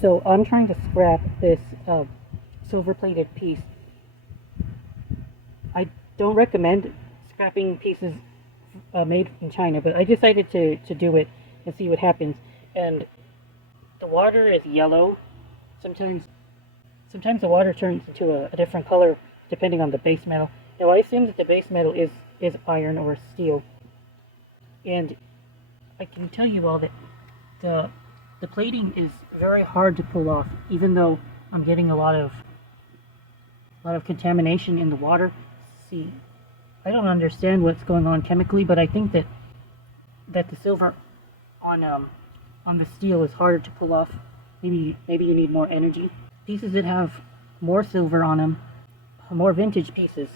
So I'm trying to scrap this silver-plated piece. I don't recommend scrapping pieces made in China, but I decided to do it and see what happens. And the water is yellow. Sometimes the water turns into a different color depending on the base metal. Now I assume that the base metal is iron or steel. And I can tell you all that the plating is very hard to pull off, even though I'm getting a lot of contamination in the water. See, I don't understand what's going on chemically, but I think that the silver on the steel is harder to pull off. Maybe you need more energy. Pieces that have more silver on them, more vintage pieces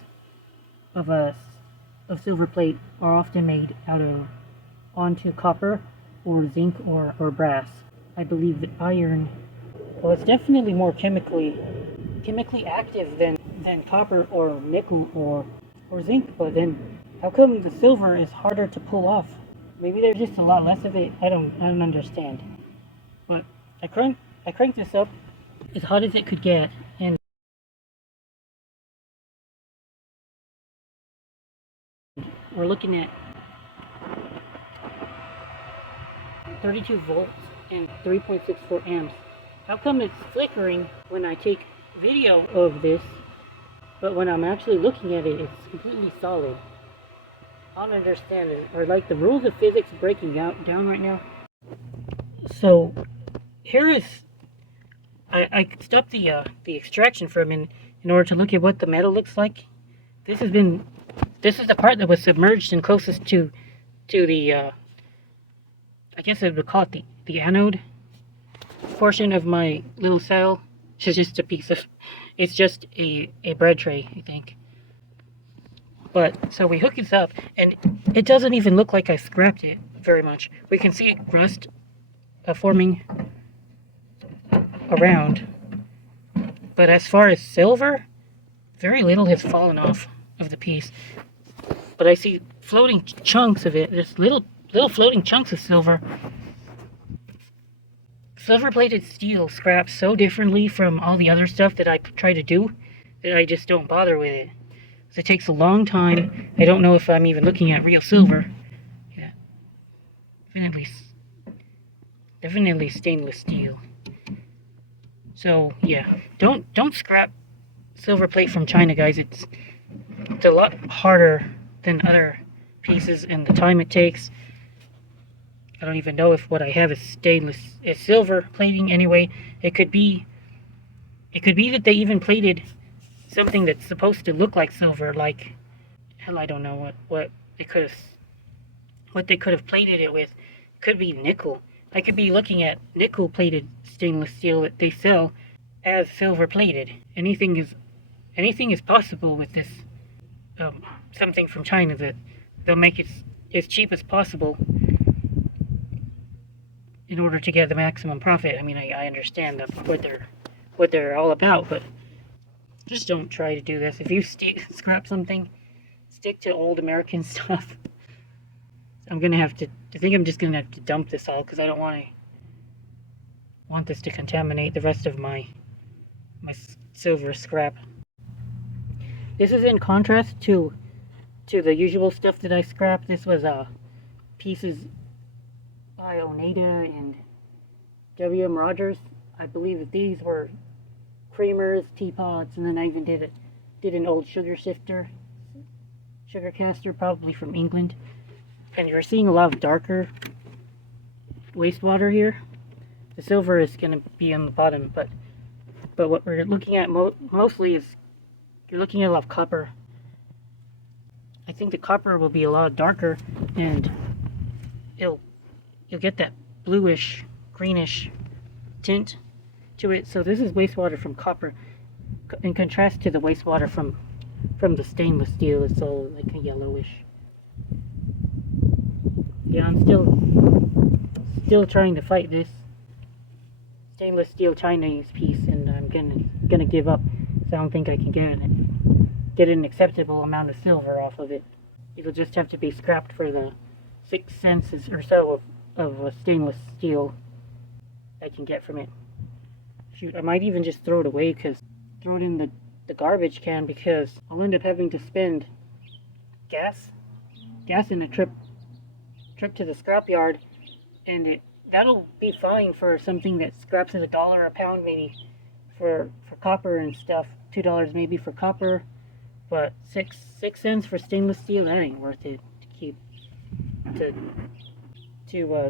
of silver plate, are often made onto copper or zinc or brass. I believe that iron, well, it's definitely more chemically active than copper or nickel or zinc, but then how come the silver is harder to pull off? Maybe there's just a lot less of it. I don't understand. But I cranked this up as hot as it could get, and we're looking at 32 volts and 3.64 amps. How come it's flickering when I take video of this, but when I'm actually looking at it, it's completely solid? I don't understand it. Are like the rules of physics breaking down right now? So here is, I stopped the extraction for a minute in order to look at what the metal looks like. This is the part that was submerged and closest to the I guess I would call it the anode portion of my little cell. It's just it's just a bread tray, I think. But so we hook this up, and it doesn't even look like I scrapped it very much. We can see rust forming around, but as far as silver, very little has fallen off of the piece. But I see floating chunks of it. There's little floating chunks of silver. Silver-plated steel scraps so differently from all the other stuff that I try to do that I just don't bother with it. So it takes a long time. I don't know if I'm even looking at real silver. Yeah, definitely stainless steel. So yeah, don't scrap silver plate from China, guys. It's a lot harder than other pieces, and the time it takes. I don't even know if what I have is silver plating anyway. It could be that they even plated something that's supposed to look like silver, like, hell, I don't know what they could have plated it with. It could be nickel. I could be looking at nickel plated stainless steel that they sell as silver plated. Anything is possible with this something from China that they'll make it as cheap as possible in order to get the maximum profit. I mean, I understand what they're all about, but just don't try to do this. If you scrap something, stick to old American stuff. I think I'm just gonna have to dump this all because I don't want this to contaminate the rest of my silver scrap. This is in contrast to the usual stuff that I scrap. This was pieces by Oneida and W.M. Rogers. I believe that these were creamers, teapots, and then I even did an old sugar caster, probably from England. And you're seeing a lot of darker wastewater here. The silver is going to be on the bottom, but what we're looking at mostly is you're looking at a lot of copper. I think the copper will be a lot darker, and you'll get that bluish, greenish tint to it. So this is wastewater from copper, in contrast to the wastewater from the stainless steel. It's all like a yellowish. Yeah, I'm still trying to fight this stainless steel Chinese piece, and I'm gonna give up. So I don't think I can get an acceptable amount of silver off of it. It'll just have to be scrapped for the 6 cents or so of stainless steel I can get from it. Shoot, I might even just throw it away, throw it in the garbage can, because I'll end up having to spend gas in a trip to the scrapyard, and that'll be fine for something that scraps at $1 a pound, maybe for copper and stuff. $2 maybe for copper, but six cents for stainless steel, that ain't worth it to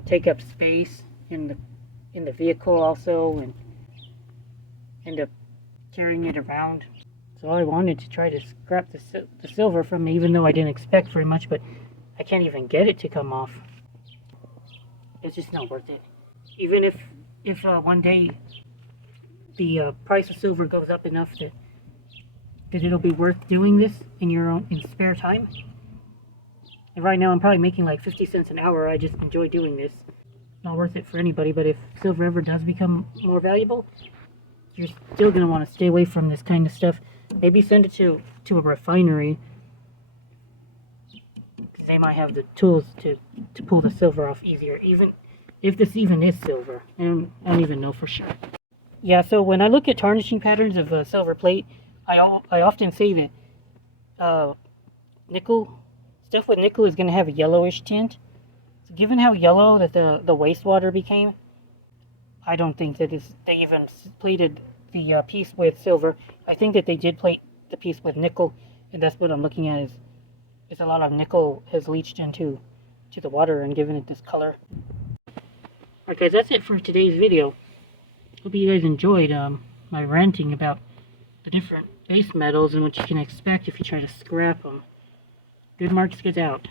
take up space in the vehicle also, and end up carrying it around. So I wanted to try to scrap the silver from me, even though I didn't expect very much, but I can't even get it to come off. It's just not worth it. Even if one day the price of silver goes up enough that it'll be worth doing this in spare time. And right now I'm probably making like 50 cents an hour. I just enjoy doing this. Not worth it for anybody, but if silver ever does become more valuable, you're still going to want to stay away from this kind of stuff. Maybe send it to a refinery, because they might have the tools to pull the silver off easier, even if this even is silver. And I don't even know for sure. Yeah, so when I look at tarnishing patterns of silver plate, I often say that stuff with nickel is going to have a yellowish tint. So given how yellow that the wastewater became, I don't think that they even plated the piece with silver. I think that they did plate the piece with nickel, and that's what I'm looking at, is a lot of nickel has leached into the water and given it this color. Alright guys, that's it for today's video. Hope you guys enjoyed my ranting about the different base metals and what you can expect if you try to scrap them. Good Marks gets out.